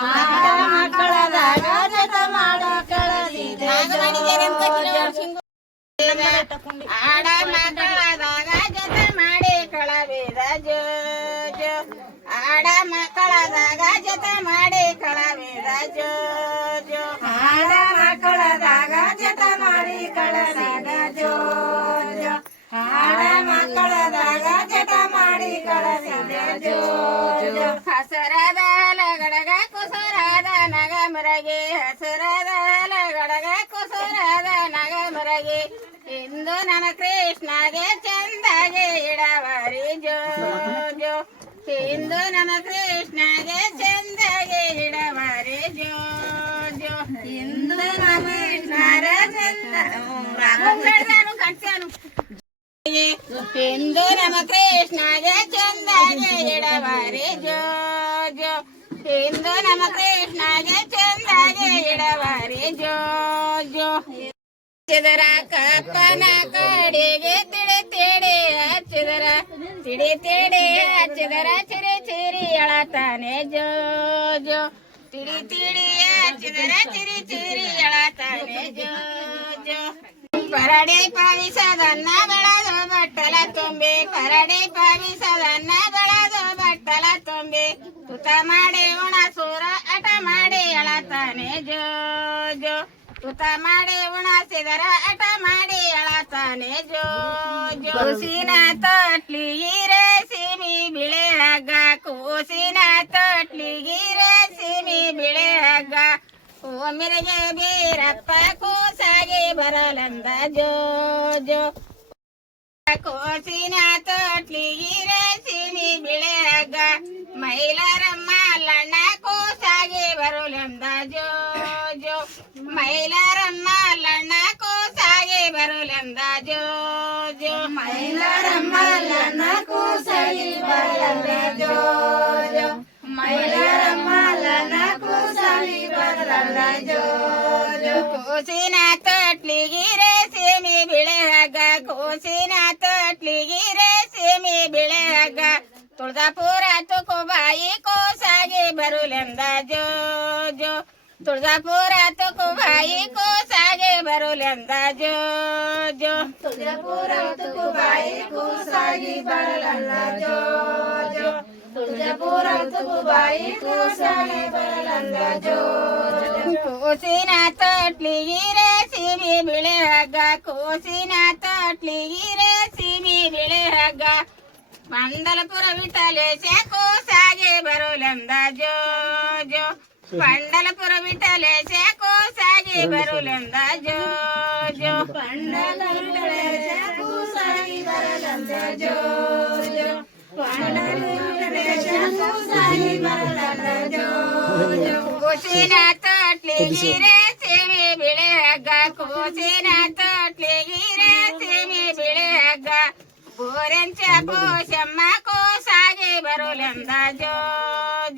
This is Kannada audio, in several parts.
ಮಕ್ಕಳದಾಗ ಜತ ಮಾಡ ಕಳದಿದೆ ಆಡ ಮಕ್ಕಳದಾಗ ಜತ ಮಾಡಿ ಕಳವಿದ ಜೋ ಜೋ ಆಡ ಮಕ್ಕಳದಾಗ ಜತ ಮಾಡಿ ಕಳವಿದ ಜೋ ಜೋ ಆಡ ಮಕ್ಕಳದಾಗ ಜತ ಮಾಡಿ ಕಳವಿದ ಜೋ ಜೋ ಆಡ ಮಕ್ಕಳದಾಗ ಜತ ಮಾಡಿ ಕಳವಿದ ಜೋ ಜೋ ಹಸರದ ಲಗಡಗ ಕುಸುರದ ನಗ ಮರಗೆ ಹಸರದ ಲಗಡಗ ಕುಸುರದ ನಗ ಮರಗೆ ಇಂದು ನನ್ನ ಕೃಷ್ಣಗೆ ಚಂದಗೆ ಇಡವರಿ ಜೋ ಜೋ ಇಂದು ನನ್ನ ಕೃಷ್ಣಗೆ ಚಂದಗೆ ಇಡವರಿ ಜೋ ಜೋ ಇಂದು ನಮ್ಮ ಕೃಷ್ಣರ ಚಂದ ಕಟ್ಸ್ಯಾನು ಇಂದು ನಮ್ಮ ಕೃಷ್ಣಗೆ ಚಂದಗೆ ಇಡವರಿ ಜೋ ಜೋ ಇಂದು ನಮ್ಮ ಕೃಷ್ಣಗೆ ಚಂದಗೆ ಇಡವರಿ ಜೋ ಜೋ ಹಚ್ಚಿದರ ಕಪ್ಪನ ಕಡೆಗೆ ತಿಳಿ ತಿಳಿ ಹಚ್ಚಿದರ ತಿಳಿ ತಿಳಿ ಹಚ್ಚಿದರ ಚಿರಿ ಚಿರಿ ಎಳತಾನೆ ಜೋ ಜೋ ತಿಳಿ ತಿಳಿ ಹಚ್ಚಿದರ ಚಿರಿ ಚಿರಿ ಎಳತಾನೆ ಜೋ ಜೋ ಪರಡಿ ಪಾವಿಸದನ್ನ ಬೆಳೆದು ಬಟ್ಟಲ ತುಂಬಿ ಪರಡಿ ಪಾವಿಸದನ್ನ ಬೆಳೆದು ಬಟ್ಟಲ ತುಂಬಿ ತುತ ಮಾಡಿ ಉಣಸೂರ ಹಠ ಮಾಡಿ ಎಳತಾನೆ ಜೋ ಜೋ ತುತ ಮಾಡಿ ಉಣಸಿದರ ಹಠ ಮಾಡಿ ಎಳತಾನೆ ಜೋ ಜೋ ಕೂಸಿನ ತೊಟ್ಲಿಗಿರೆ ಸಿಮಿ ಬಿಳೆ ಹಗ್ಗ ಕೂಸಿನ ತೊಟ್ಲಿಗಿರೆ ಸಿಮಿ ಬಿಳೆ ಹಗ್ಗ ಓಮಿರಿಗೆ ಬೀರಪ್ಪ ಕೂಸಾಗಿ ಬರಲಂದ ಜೋ ಜೋ ಕೋಸಿನ ತೊಟ್ಲಿಗಿರೆ ಸಿಮಿ ಬಿಳೆ ಹಗ್ಗ ಮೈಲಾರಮ್ಮ ಲಣ್ಣ ಕೂಸಾಗಿ ಬರುಲೆಂದ ಜೋ ಜೋ ಮೈಲಾರಮ್ಮ ಲಣ್ಣ ಕೂಸಾಗಿ ಬರುಲೆಂದ ಜೋ ಜೋ ಮೈಲಾರಮ್ಮ ಲಣ್ಣ ಕೂಸಾಗಿ ಬರಲಂದ ಜೋ ಜೋ ಮೈಲಾರಮ್ಮ ಲಣ್ಣ ಕೂಸಾಗಿ ಬರಲಂದ ಜೋ ಜೋ ಕೂಸಿನ ತೊಟ್ಲಿಗಿರೆ ಸೀಮಿ ಬಿಳೆ ಹಗ್ಗ ಕೂಸಿನ ತೊಟ್ಲಿಗಿರೆ ಸೀಮಿ ಬಿಳೆ ಹಗ್ಗ ತುಳಜಾಪುರ ತುಕುಬಾಯಿ ಕೂಸಾಗಿ ಬರುಲೆಂದ ಜೋ ಜೋ ತುಳಜಾಪುರ ತುಕುಬಾಯಿ ಕೂಸಾಗಿ ಬರುಲೆಂದ ಜೋ ಜೋ ತುಳಜಾಪುರ ತುಕುಬಾಯಿ ಕೂಸಾಗಿ ಬರಲಂದ ಜೋ ಜೋ ತುಳಜಾಪುರ ತುಕುಬಾಯಿ ಕೂಸಾಗಿ ಬರಲಂದ ಜೋ ಜೋ ಕೂಸಿನ ತೊಟ್ಲಿಗಿರೆ ಸೀಮಿ ಬಿಳೆ ಹಗ್ಗ ಕೂಸಿನ ತೊಟ್ಲಿಗಿರೆ ಸೀಮಿ ಬಿಳೆ ಹಗ್ಗ ಮಂಡಲಪುರ ವಿಠಲೇಶ ಕೂಸಾಗಿ ಬರುಲೆಂದ ಜೋ ಜೋ ಪಂಡಲಪುರ ವಿಠಲೇಶ ಕೂಸಾಗಿ ಬರುಲೆಂದ ಜೋ ಜೋ ಪಂಡಲಪುರ ಕೂಸಾಗಿ ಬರಲಂದ ಜೋ ಜೋ ಪಂಡಲಪುರ ಕೂಸಾಗಿ ಬರಲಂದ ಜೋ ಜೋ ಕೂಸಿನ ತೊಟ್ಲಿಗಿರೆ ಸೀಮಿ ಬಿಳೆ ಹಗ್ಗ ಕೂಸಿನ ತೊಟ್ಲಿಗಿರೆ ಸೀಮಿ ಬಿಳೆ ಹಗ್ಗ ಬೋರೆಂಚ ಪೋಷಮ್ಮ ಕೂಸಾಗಿ ಬರುಲೆಂದ ಜೋ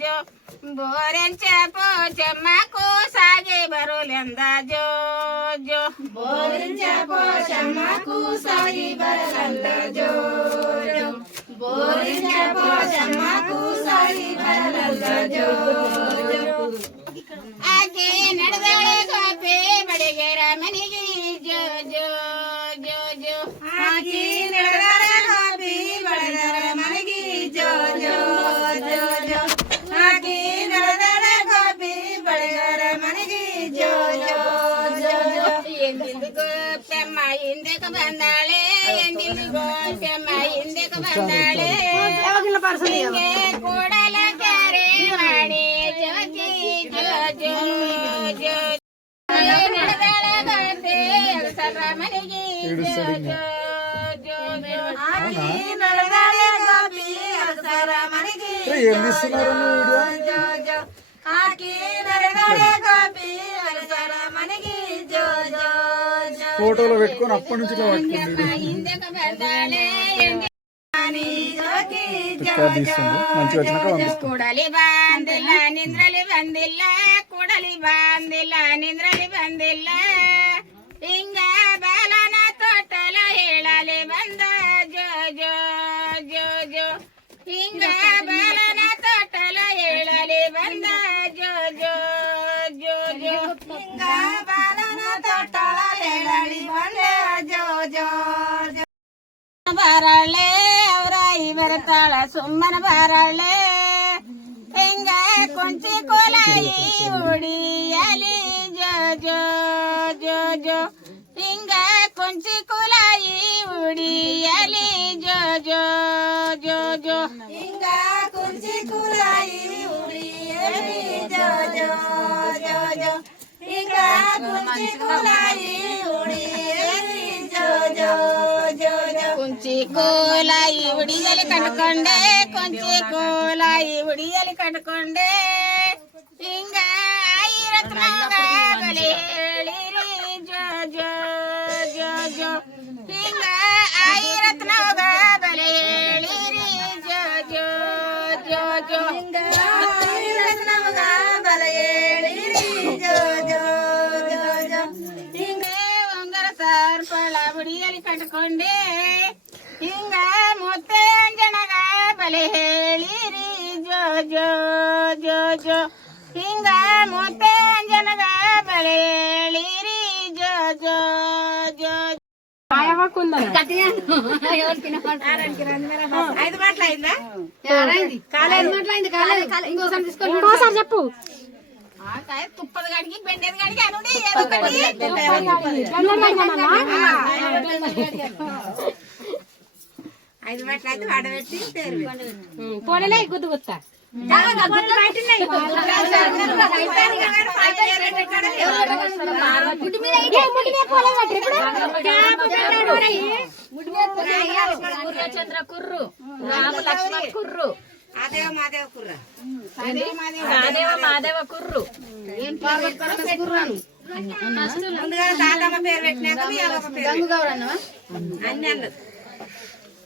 ಜೋ ಬೋರೆಂಚ ಪೋಷಮ್ಮ ಕೂಸಾಗಿ ಬರುಲೆಂದ ಜೋ ಜೋ ಬೋರೆಂಚ ಪೋಷಮ್ಮ ಕೂಸಾಗಿ ಬರಲಂದ ಜೋ ಜೋ ಬೋರೆಂಚ ಪೋಷಮ್ಮ ಕೂಸಾಗಿ ಬರಲಂದ ಜೋ ಜೋ ಆಕೆ ನಡೆದಳೆ ಗೋಪಿ ಬಡಿಗೆರ ಮನೆಗೆ ಜೋ ಜೋ ಜೋ ಜೋ ಆಕಿ ನಡೆದಳೆ ಗೋಪಿ ಬಡಿಗೆರ ಮನೆಗೆ ಜೋ ಜೋ ಜೋ ಜೋ ಆಕಿ ನಡೆದಳೆ ಗೋಪಿ ಬಡಿಗೆರ ಮನೆಗೆ ಜೋ ಜೋ ಜೋ ಜೋ ಎಂದಿದ್ದು ಗೋಪಮ್ಮ ಹಿಂದೆಕ ಬಂದಾಳೆ ಎಂದಿದ್ದು ಗೋಪಮ್ಮ ಹಿಂದೆಕ ಬಂದಾಳೆ ಹಿಂಗೆ ಕೂಡಲ ಕ್ಯಾರೆ ಮಾಡಿ ಜೋಜಿ ಜೋ ಜೋ ಜೋ ನಡೆದಾಳೆ ಗೋಪಿ ಅಗಸರ ಮನೆಗೆ ಜೋ ಜೋ ಜೋ ಜೋ ಆಕಿ ನಡೆದಳೆ ಗೋಪಿ ಅಗಸರ ಮನೆಗೆ ಜೋ ಜೋ ಆಕಿ ನಡೆದಳೆ ಗೋಪಿ ಅಗಸರ మనికి జో జో జో ఫోటోలో పెట్టుకొని అప్పటి నుంచి ఇట్లా పట్టుకుంది మంచిగా వచ్చినాక పంపిస్తాం. ಕೂಡಲಿ ಬಂದಿಲ್ಲ ನಿಂದ್ರಲಿ ಬಂದಿಲ್ಲ ಕೂಡಲಿ ಬಂದಿಲ್ಲ ನಿಂದ್ರಲಿ ಬಂದಿಲ್ಲ ಹಿಂಗ ಬಾಲನ ತೊಟ್ಟಲ ಹೇಳಲಿ ಬಂದ ಜೋ ಜೋ ಜೋ ಜೋ ಹಿಂಗ ಬಾಲನ ತೊಟ್ಟಲ ಹೇಳಲಿ ಬಂದ ಜೋ ಬಾರಳೆ ಅವರ ಇವರತಾಳ ಸುಮ್ಮನ ಬಾರಳೆ ಹಿಂಗ ಕೊಂಚಿ ಕೋಲಾಯಿ ಉಡಿಯಲಿ ಜೋ ಜೋ ಜೋ ಜೋ ಹಿಂಗ ಕೊಂಚಿ ಕೋಲಾಯಿ ಉಡಿಯಲಿ ಜೋ ಜೋ ಜೋ ಜೋ ಹಿಂಗ ಕುಂಚಿ ಕುಲಾಯಿ ಉಡಿಯಲಿ ಜೋ ಜೋ ಜೋ ಜೋ ಹಿಂಗ ಕುಂಚಿ ಕುಲಾಯಿ ಉಡಿಯಲಿ ಜೋ ಜೋ ಜೋ ಜೋ ಕೊಂಚಿ ಕೋಲಾಯಿ ಉಡಿಯಲಿ ಕಟ್ಕೊಂಡೆ ಕೊಂಚಿ ಕೋಲಾಯಿ ಉಡಿಯಲಿ ಕಟ್ಕೊಂಡೆ ಹಿಂಗ ಐರತ್ನಾಗ ಬಲೆ ಹೇಳಿರಿ ಜೋ ಜೋ ಜೋ ಜೋ ಹಿಂಗ ಐರತ್ನಾಗ ಬಲೆ ಹೇಳಿರಿ ಜೋ ಜೋ ಜೋ ಜೋ ಹಿಂಗ ನಮಗ ಬಲ ಹೇಳಿರಿ ಜೋ ಜೋ ಜೋ ಜೋ ಹಿಂಗ ಉಂಗರ ಸರ್ಪಳ ಬುಡಿಯಲ್ಲಿ ಕಟ್ಕೊಂಡೆ ಹಿಂಗ ಮುತ್ತೆ ಅಂಜನಗ ಬಲೆ ಹೇಳಿರಿ ಜೋ ಜೋ ಜೋ ಜೋ ಹಿಂಗ ಮುತ್ತೆ ಅಂಜನಗ ಬಲೆ ಹೇಳಿರಿ ಜೋ ಜೋ ಜೋ ఇంకోసారి చెప్పు తుప్పద గడికి బెండేది గడికి అనుడి ఏదో ఐదు మాటలు వాడబెట్టి పోలే గుద్దు గుత్తా చంద్ర కుర్రు రామ లక్ష్మణ కుర్రు ఆదేవ మాదేవ కుర్ర మాదేవ మాదేవ కుర్రు ముందుగా తాతమ్మ పేరు పెట్టినాక మీ అవ్వ పేరు అన్ని అన్నది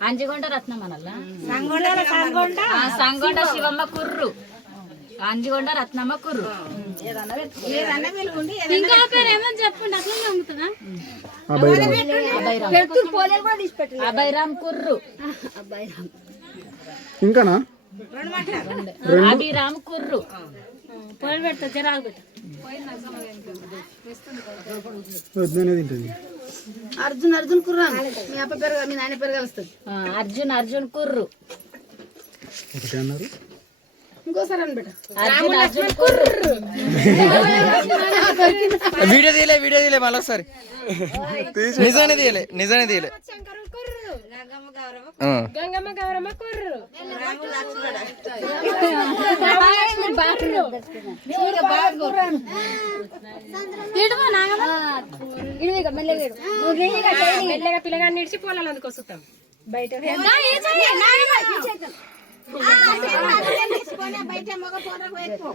అంజిగొండ రత్నం అనల్లా సంగొండ సంగొండ శివమ్మ కుర్రు అంజిగొండ రత్నమ్మ కుర్రు ఏదన్నా వెలుగుండి ఇంకా పేరు ఏమని చెప్పండి అట్లా నమ్ముతుందా అభయరామ్ కుర్రు ఇంకానా రెండు మాటలు అభిరామ్ కుర్రు పోలు పెడతా జరాలు పెట్ట వద్దనే తింటుంది అర్జున్ అర్జున్ కుర్రా మీ అప్ప పేరు మీ నాయన పేరు కలుస్తుంది అర్జున్ అర్జున్ కుర్రు ఒకటే అన్నారు ఇంకోసారి అని పెట్ట అర్జున్ అర్జున్ కుర్రు వీడియో తీయలే మళ్ళీ ఒకసారి నిజానే తీయలే గంగమ్మ గౌరవ గంగమ్మ గౌరమ్మ కుర్రు రాము లక్ష్మణ మెల్లగా పిల్లగాన్ని ఇడిచి పొలాలు అందుకొస్తాం బయట బయట మగ పోరకు